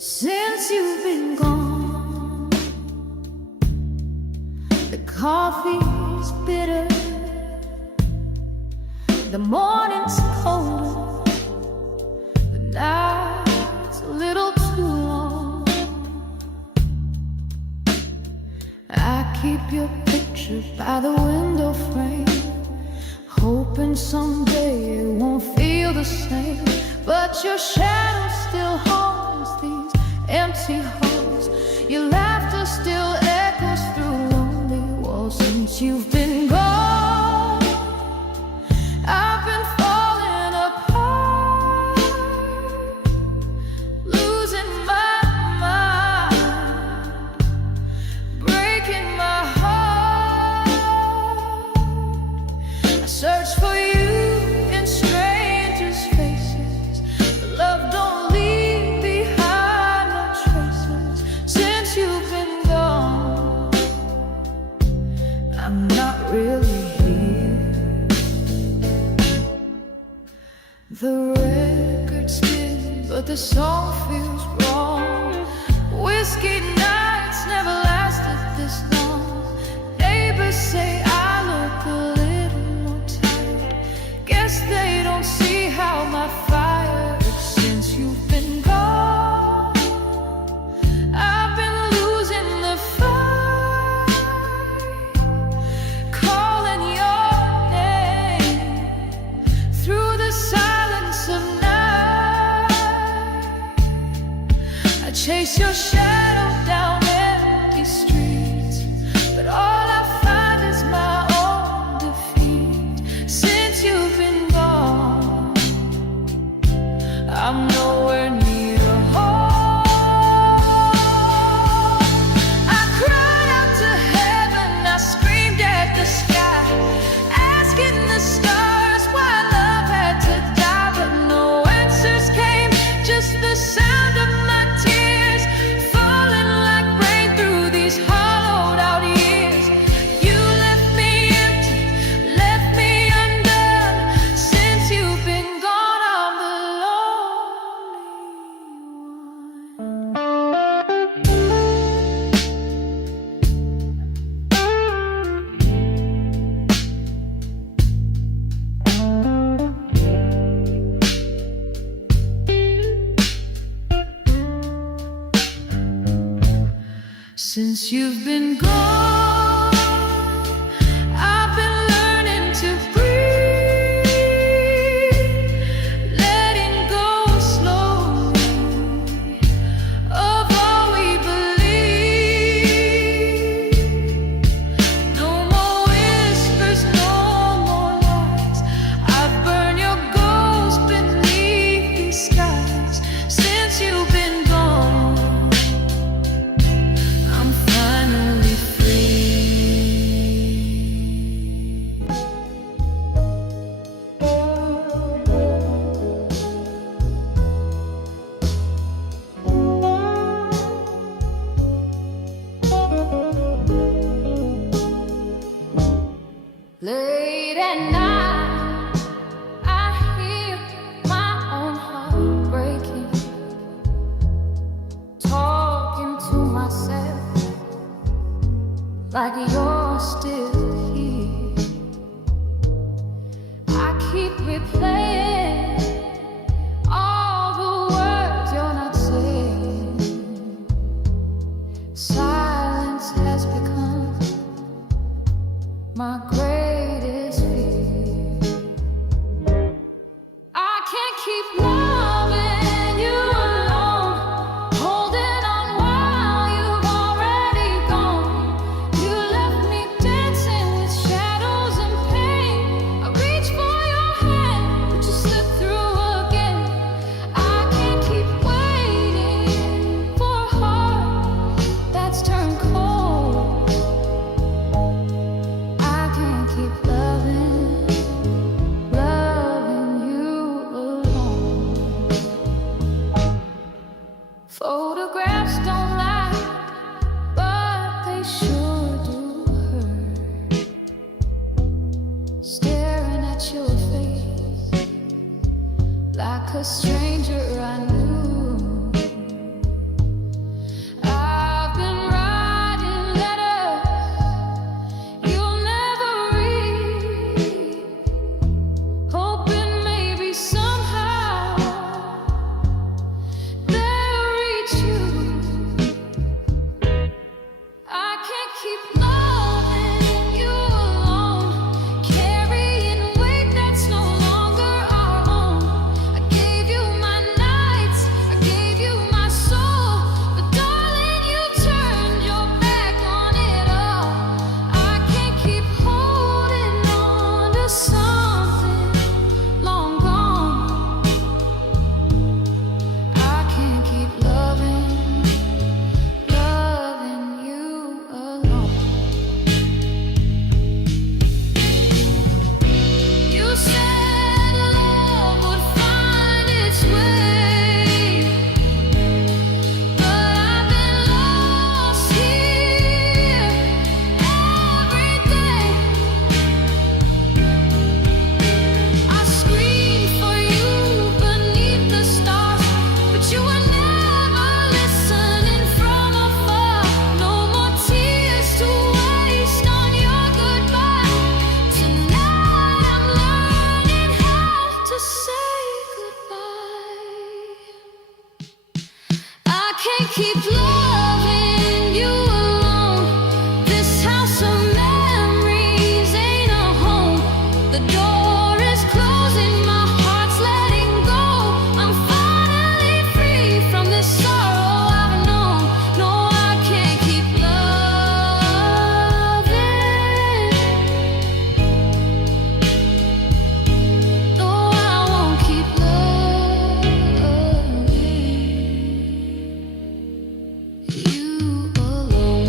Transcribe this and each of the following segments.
Since you've been gone, the coffee's bitter, the morning's colder, the night's a little too long. I keep your picture by the window frame, hoping someday it won't feel the same. But your shadow still haunts these empty halls. Your laughter still echoes through lonely walls. Since you've been gone, I've been falling apart, losing my mind, breaking my heart. I search for you in strangers' faces, but love don't leave behind no traces. Since you've been gone, I'm not really here. The record's spin, but the song feels wrong. Whiskey nights never lasted this long. Neighbors say I look a little more tired. Guess they don't see how my fire is. Since you've been gone, I've been losing the fight, calling your name through the silence of night. I chase your shadow down empty streets, but all I find is my own defeat. Since you've been gone, I'm nowhere near home. I cried out to heaven, I screamed at the sky, asking the stars why love had to die. But no answers came, just the sound of my tears falling like rain through these hollowed out years. You left me empty, left me undone. Since you've been gone, I'm the lonely one. Since you've been gone, I've been learning to breathe, letting go slowly of all we believe. No more whispers, no more lies. I've burned your ghost beneath these skies. Since you've been gone, I'm finally free. Late at night, I hear my own heart breaking, talking to myself like you're still here. I keep replaying all the words you're not saying. Silence has become my greatest fear. I can't keep loving you alone, holding on while you've already gone. You left me dancing with shadows and pain. I reach for your hand, but you slip through again. I can't keep waiting for a heart that's turned cold. I can't keep loving you alone. Photographs don't lie, but they sure do hurt. Staring at your face like a stranger I knew. keep loving you alone. This house of memories ain't a home. The door is closing, my heart's letting go. I'm finally free from this sorrow I've known. No, I can't keep loving. No, I won't keep loving you alone.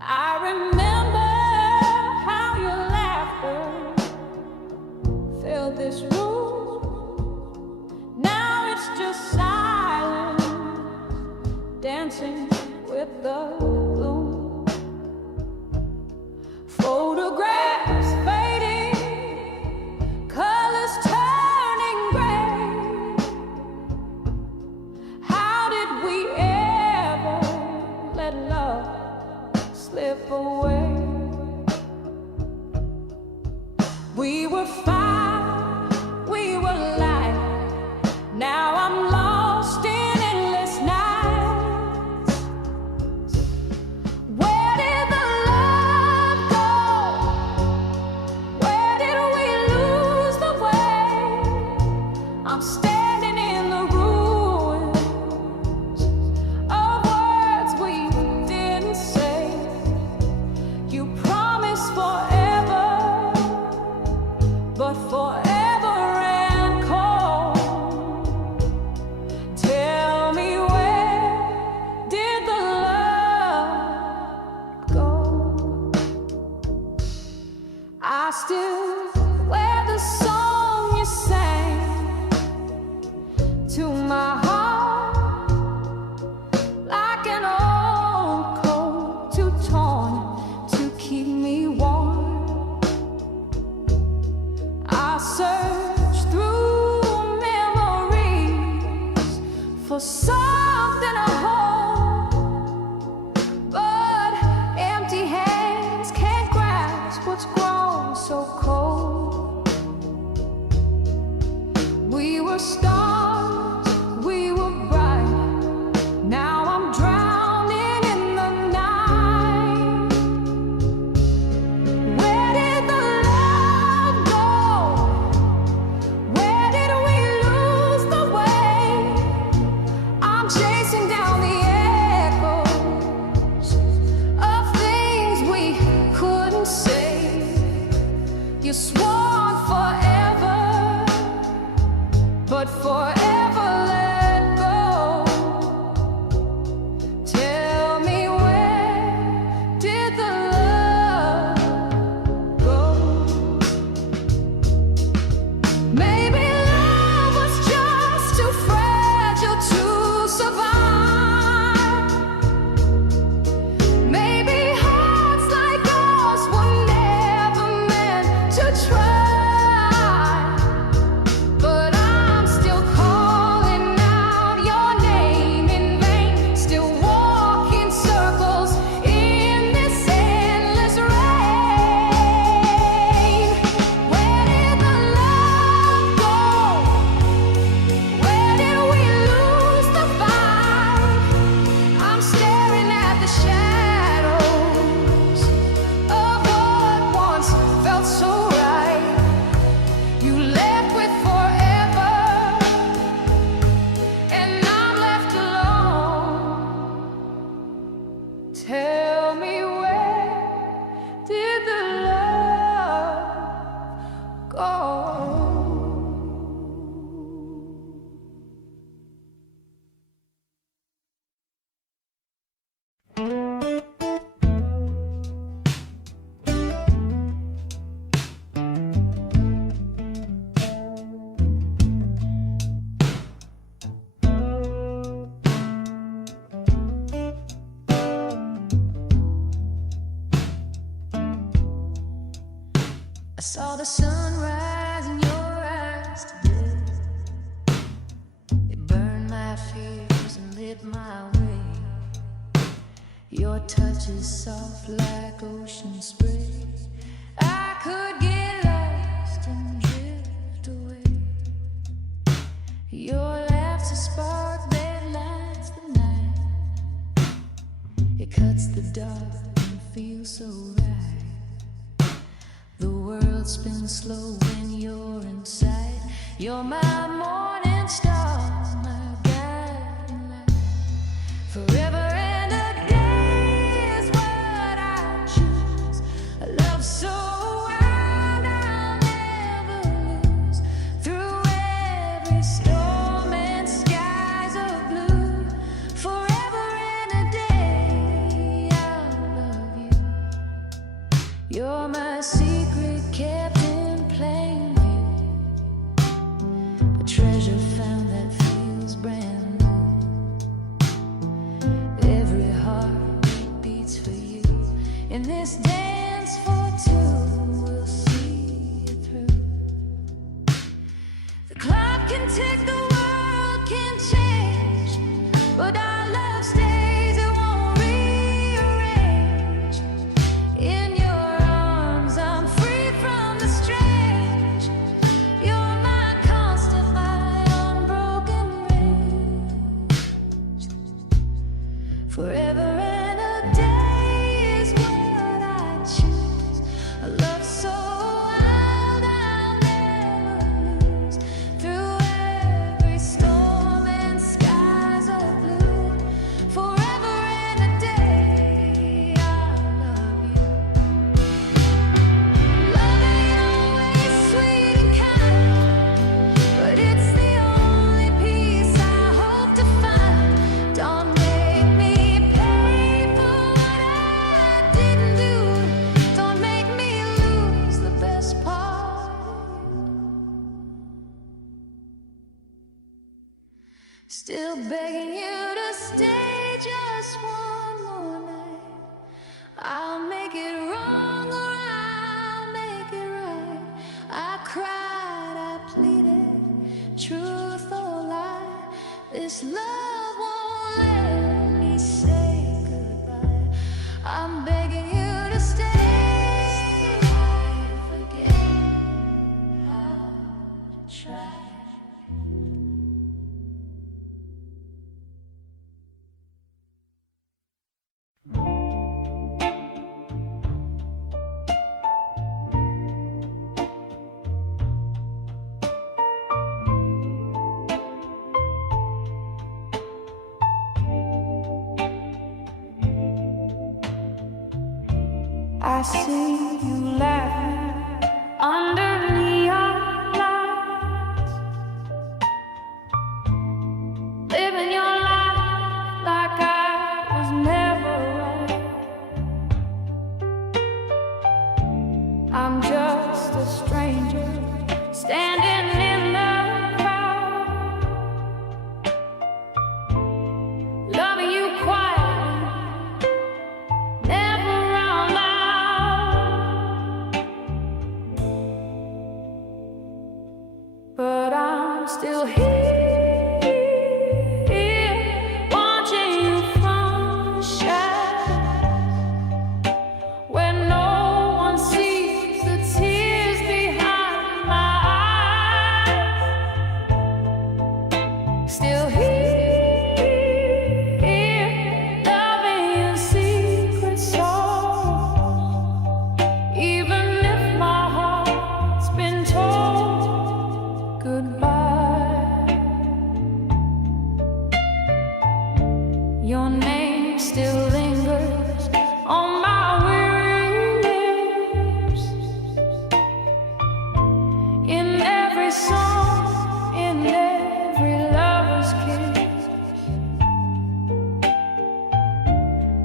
I remember how your laughter filled this room. Now it's just silence dancing with the gloom. Photographs fading, colors turning gray. How did we ever let love slip away? We were fine, we were light. Now I'm lost in endless nights. Where did the love go? Where did we lose the way? I'm standing in the ruins of words we didn't say. You promised forever, but forever ran cold. Tell me, where did the love go? I still wear the song you sang to my heart, like an old coat too torn to keep me warm. I search through memories for something to hold, but empty hands can't grasp what's grown so cold. We were stars, we were bright. Now I'm drowning in the night. Where did the love go? Where did we lose the way? I'm chasing down the echoes of things we couldn't say. You swore forever, but forever let go. Tell me, where did the love go? Maybe love was just too fragile to survive. Maybe hearts like ours were never meant to try. But I'm still calling out your name in vain, still walking circles in this endless rain. Where did the love go? Where did we lose the fight? I'm staring at the shadows of what once felt so right. You left with forever, and I'm left alone. Tell me, where did the love go? I saw the sunrise in your hit my way. Your touch is soft like ocean spray. I could get lost and drift away. Your laugh's a spark that lights the night. It cuts the dark and feels so right. The world spins slow when you're inside. You're my morning star, my guiding light. Forever and a day is what I choose. A love so wild I'll never lose. Through every storm and skies of blue. Forever and a day I'll love you. You're my secret kept in plain view. A treasure found that feels brand new. Every heartbeat beats for you. In this dance for two, we'll see it through. The clock can tick, the world can change, but our love stays, it won't rearrange. In your arms, I'm free from the strange. You're my constant, my unbroken range. Forever and a day is what I choose. A love so wild I'll never lose. Through every storm and skies of blue. Forever and a day I'll love you. Love ain't always sweet and kind, but it's the only peace I hope to find. Don't make me pay for what I didn't do. Don't make me lose the best part. Still begging you to stay just one more night. I'll make it wrong or I'll make it right. I cried, I pleaded, truth or lie. This love won't let me say goodbye. I'm begging you to stay. I forget how to try. I see you laughing under neon lights, living your life like I was never right. I'm just a stranger standing in the crowd, loving you quietly, never out loud. But I'm still here, watching you from the shadows, where no one sees the tears behind my eyes. Still here, loving your secret soul, even if my heart's been told goodbye. Your name still lingers on my weary lips, in every song, in every lover's kiss.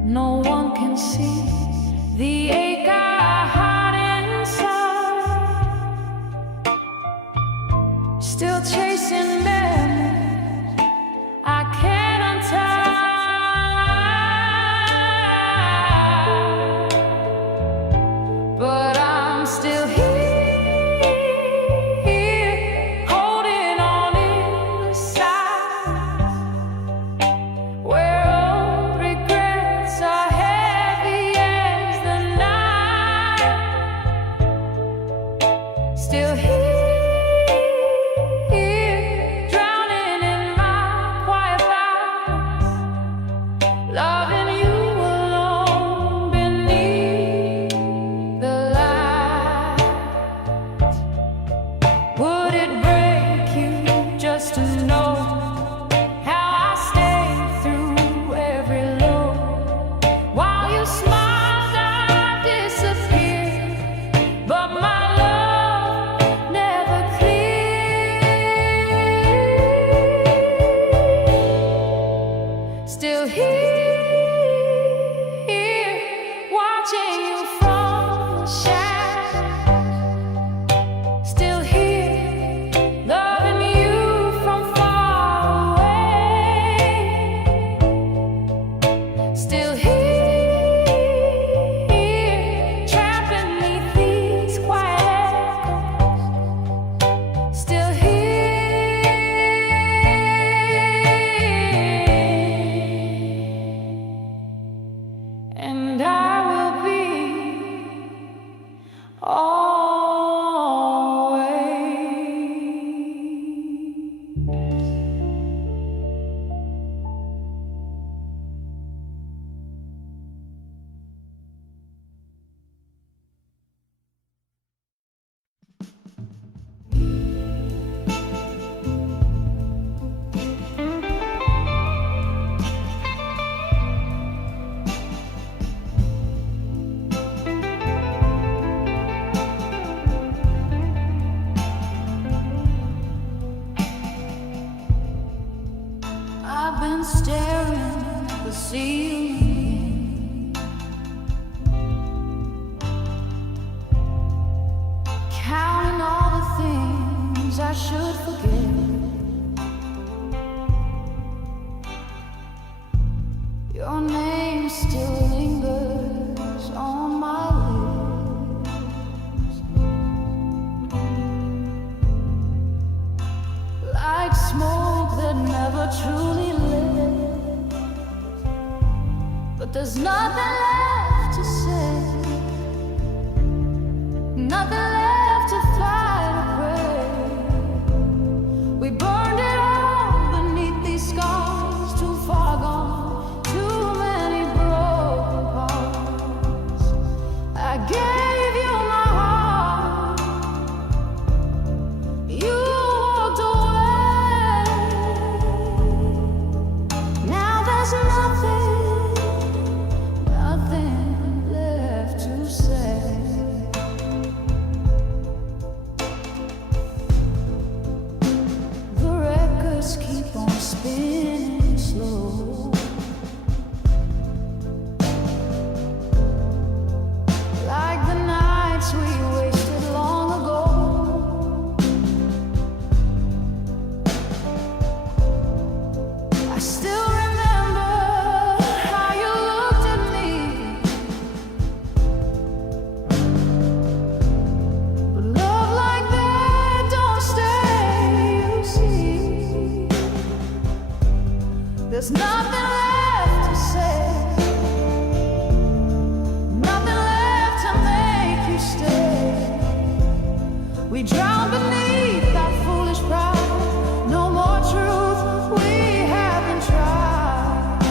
No one can see the ache I hide inside, still chasing memories I can't untie. But I'm still here, holding on inside. still here, drowning in my quiet thoughts, loving you alone beneath the lights. Would it break you just to know how I stayed through every low? While you smiled, I disappeared, but my love never cleared. Still here, watching you from the shadows. Still here, loving you from far away. Still here, trapped beneath these quiet echoes. Still here, and I will be always. I've been staring at the ceiling, counting all the things I should forget. Your name still lingers on my lips, like smoke that never truly lit. But there's nothing left to say, nothing left to fight or pray. We burned it all beneath these scars, too far gone, too many broken parts. I gave you my heart, you walked away. Now there's nothing left to say. The records keep on spinning slow, like the nights we wasted long ago. I still remember how you looked at me, but love like that don't stay, you see. There's nothing left to say, nothing left to make you stay. We drown beneath our foolish pride, no more truth, we haven't tried.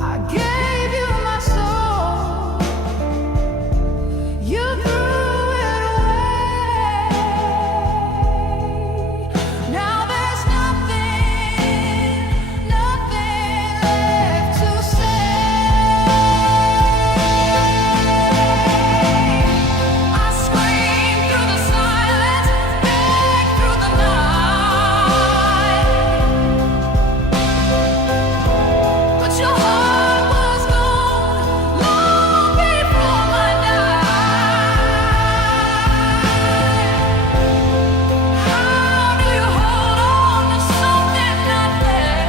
I gave you my soul, you threw it away. Now there's nothing left to say. I scream through the silence, beg through the night, but your heart was gone long before my night. How do you hold on to something not there?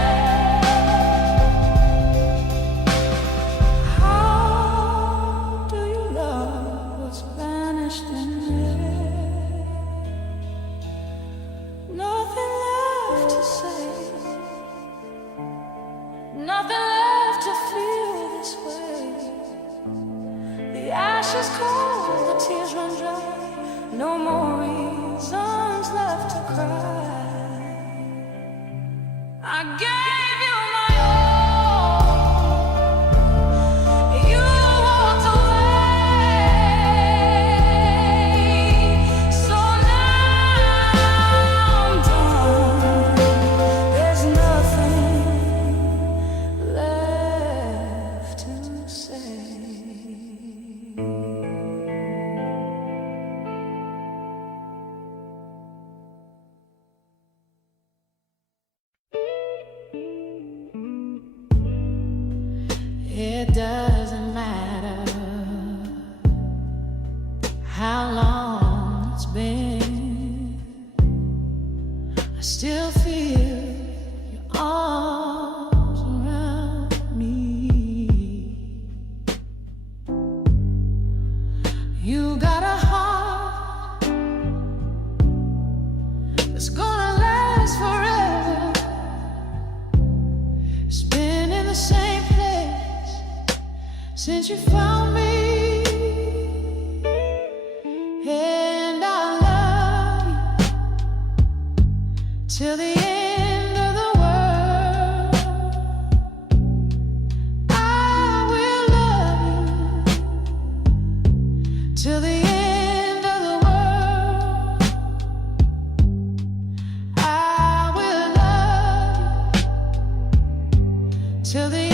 How do you love what's vanished in there? Nothing left to say, nothing left to feel this way. The ashes cold, the tears run dry, no more reasons left to cry. I gave you my all, you walked away, so now I'm done. There's nothing left to say. It doesn't matter how long it's been, I still feel your arms around me. You got a heart that's gonna last forever. It's been in the same place since you found me, and I love you till the end of the world. I will love you till the end of the world. I will love you till the end.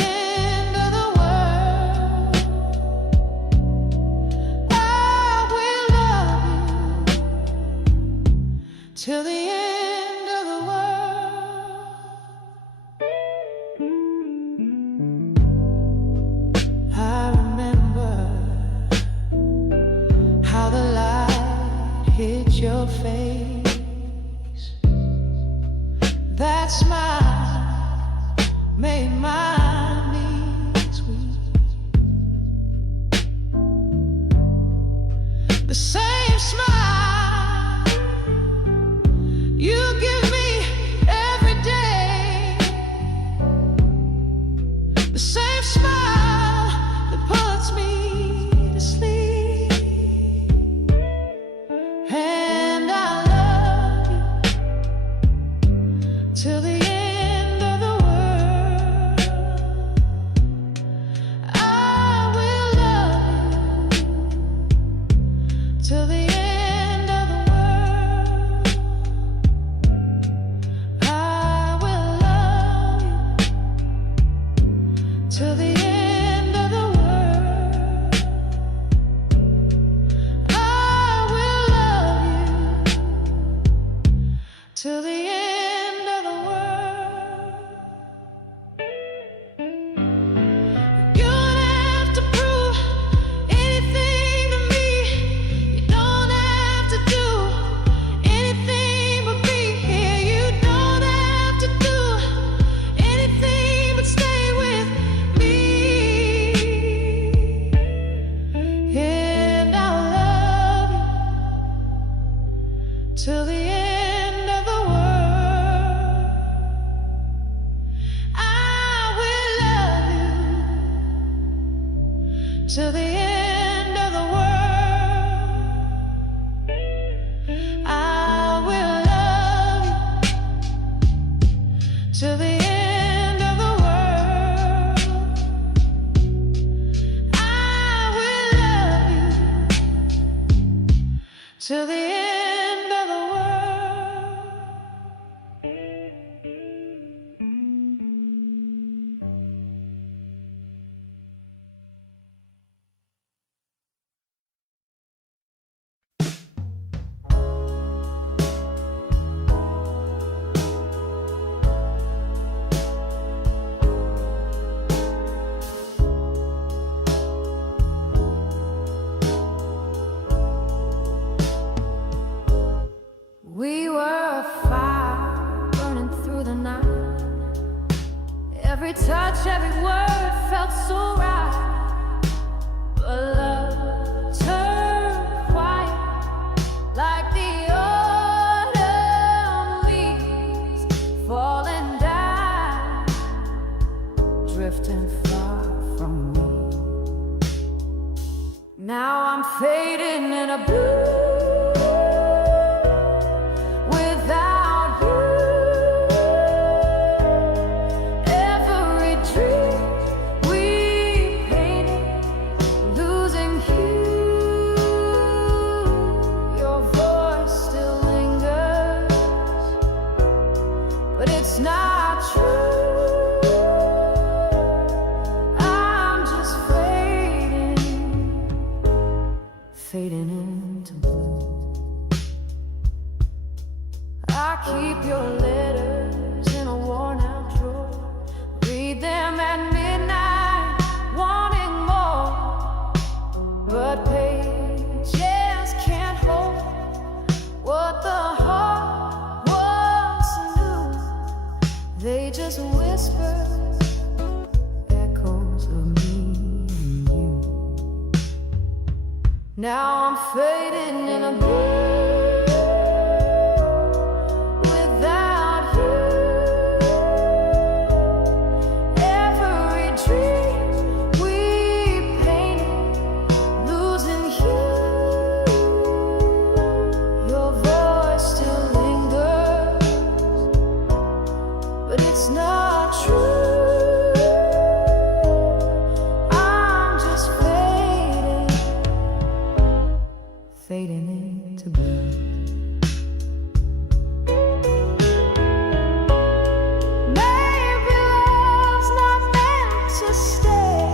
Till the end of the world. I remember how the light hit your face. That smile made my knees weak. The same smile you give me every day, the same smile that puts me to sleep, and I love you till the end of the world. I will love you till the end. Till the end of the world, I will love you. Till the end of the world, you don't have to prove anything to me. You don't have to do anything but be here. You don't have to do anything but stay with me. And I'll love you till the end of the world. I will love you till the end of the world. I will love you till the end of the world. I will love you till the end of the world. We were a fire burning through the night. Every touch, every word felt so right. But love turned quiet like the autumn leaves falling down, drifting far from me. Now I'm fading in a blue fading into blue. I keep your letters in a worn-out drawer, read them at midnight, wanting more, but pages can't hold what the heart once knew. They just whisper echoes of me and you. Now I'm fading in a blue. Fading into blue. Maybe love's not meant to stay.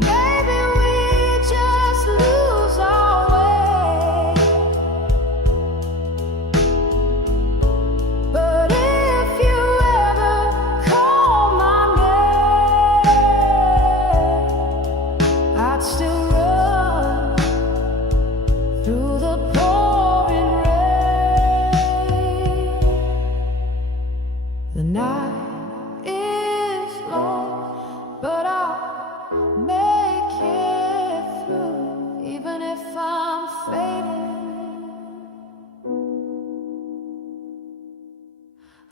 Maybe we just lose our way. But if you ever call my name, I'd still run through the pouring rain. The night is long, but I'll make it through, even if I'm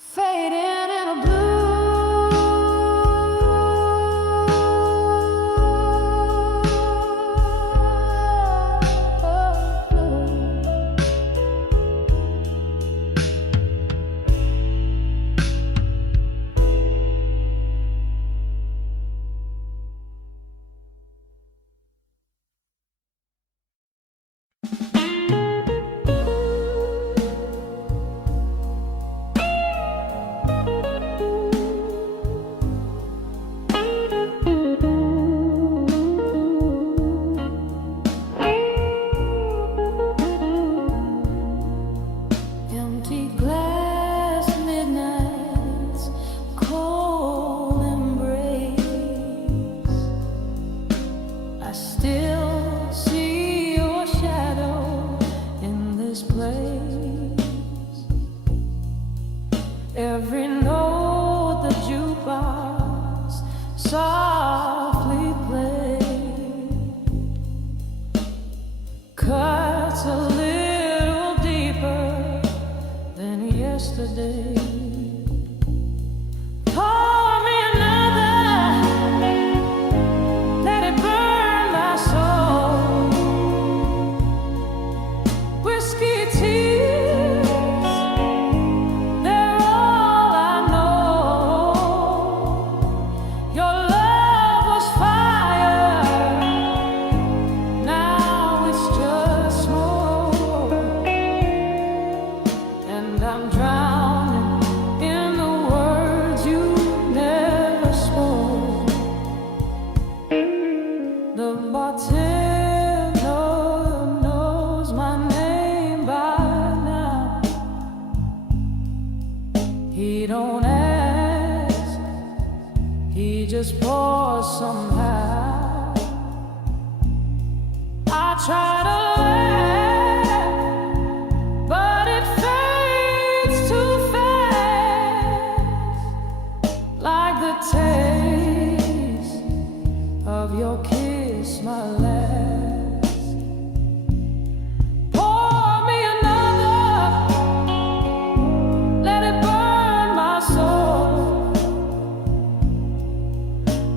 fading in a blue. Empty glass midnights, cold embrace. I still see your shadow in this place. Every note the jukebox softly plays cuts a little deeper than yesterday. Pour me another, let it burn my soul. Whiskey tears, they're all I know. Your love was fire, now it's just smoke. And I'm drowning in the words you never spoke. The bartender knows my name by now. He don't ask, he just pours somehow. I try to laugh, but it fades too fast, like the taste of your kiss, my last. Pour me another, let it burn my soul.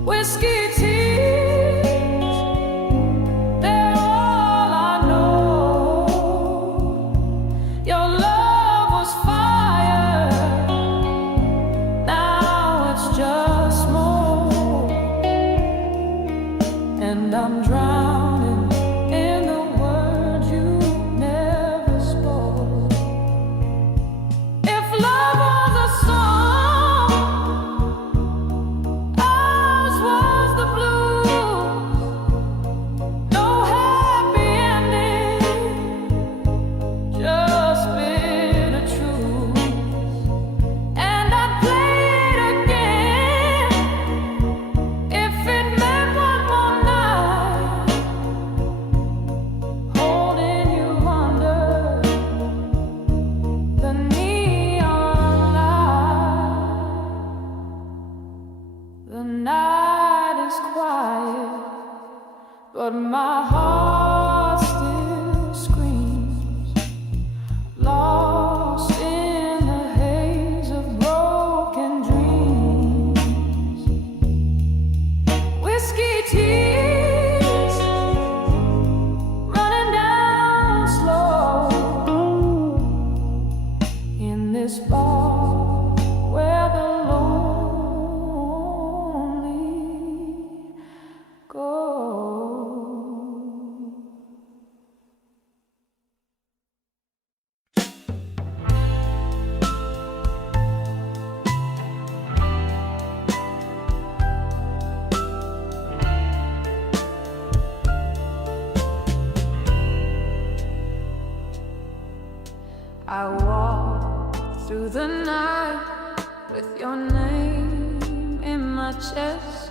Whiskey tears, they're all I know. Your love was fire, now it's just smoke. And I'm drowning in the words you never spoke. If love was a song, ours was the blues. but my heart still screams, lost in the haze of broken dreams. Whiskey tears running down slow in this bar where the lonely go. I walk through the night with your name in my chest,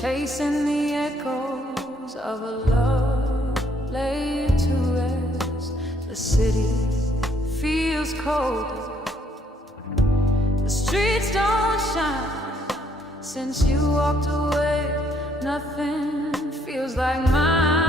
chasing the echoes of a love laid to rest. The city feels cold, the streets don't shine. Since you walked away, nothing feels like mine.